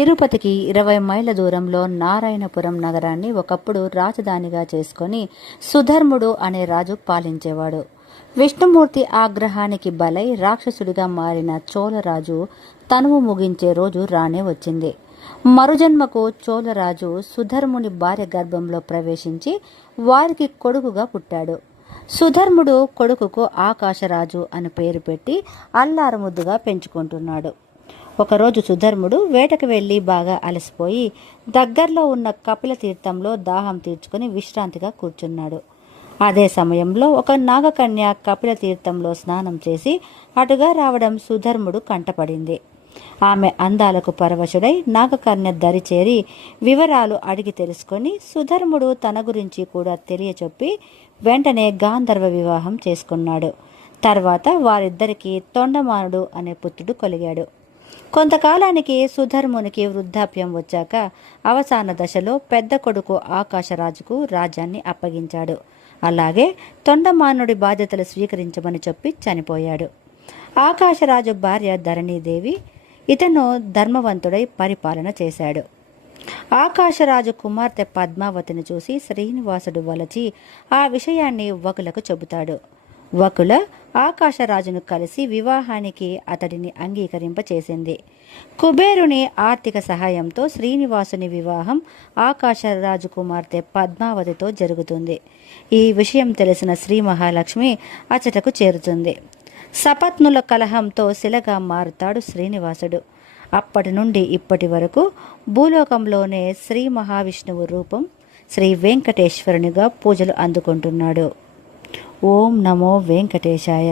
తిరుపతికి 20 మైళ్ళ దూరంలో నారాయణపురం నగరాన్ని ఒకప్పుడు రాజధానిగా చేసుకొని సుధర్ముడు అనే రాజు పాలించేవాడు. విష్ణుమూర్తి ఆగ్రహానికి బలై రాక్షసుడిగా మారిన చోళరాజు తనువు ముగించే రోజు రానే వచ్చింది. మరుజన్మకు చోళరాజు సుధర్ముని భార్య గర్భంలో ప్రవేశించి వారికి కొడుకుగా పుట్టాడు. సుధర్ముడు కొడుకుకు ఆకాశరాజు అని పేరు పెట్టి అల్లారముద్దుగా పెంచుకుంటున్నాడు. ఒకరోజు సుధర్ముడు వేటకు వెళ్లి బాగా అలసిపోయి దగ్గరలో ఉన్న కపిల తీర్థంలో దాహం తీర్చుకుని విశ్రాంతిగా కూర్చున్నాడు. అదే సమయంలో ఒక నాగకన్య కపిల తీర్థంలో స్నానం చేసి అటుగా రావడం సుధర్ముడు కంటపడింది. ఆమె అందాలకు పరవశుడై నాగకన్య దరి చేరి వివరాలు అడిగి తెలుసుకొని సుధర్ముడు తన గురించి కూడా తెలియచెప్పి వెంటనే గాంధర్వ వివాహం చేసుకున్నాడు. తర్వాత వారిద్దరికీ తొండమానుడు అనే పుత్రుడు కలిగాడు. కొంతకాలానికి సుధర్మునికి వృద్ధాప్యం వచ్చాక అవసాన దశలో పెద్ద కొడుకు ఆకాశరాజుకు రాజ్యాన్ని అప్పగించాడు. అలాగే తొండమానుడి బాధ్యతలు స్వీకరించమని చెప్పి చనిపోయాడు. ఆకాశరాజు భార్య ధరణీదేవి ఇతను ధర్మవంతుడై పరిపాలన చేశాడు. ఆకాశరాజు కుమార్తె పద్మావతిని చూసి శ్రీనివాసుడు వలచి ఆ విషయాన్ని వకులకు చెబుతాడు. వకుల ఆకాశరాజును కలిసి వివాహానికి అతడిని అంగీకరింపచేసింది. కుబేరుని ఆర్థిక సహాయంతో శ్రీనివాసుని వివాహం ఆకాశరాజు కుమార్తె పద్మావతితో జరుగుతుంది. ఈ విషయం తెలిసిన శ్రీ మహాలక్ష్మి అచటకు చేరుతుంది. సపత్నుల కలహంతో శిలగా మారుతాడు శ్రీనివాసుడు. అప్పటి నుండి ఇప్పటి వరకు భూలోకంలోనే శ్రీ మహావిష్ణువు రూపం శ్రీ వెంకటేశ్వరునిగా పూజలు అందుకుంటున్నాడు. ఓం నమో వెంకటేశాయ.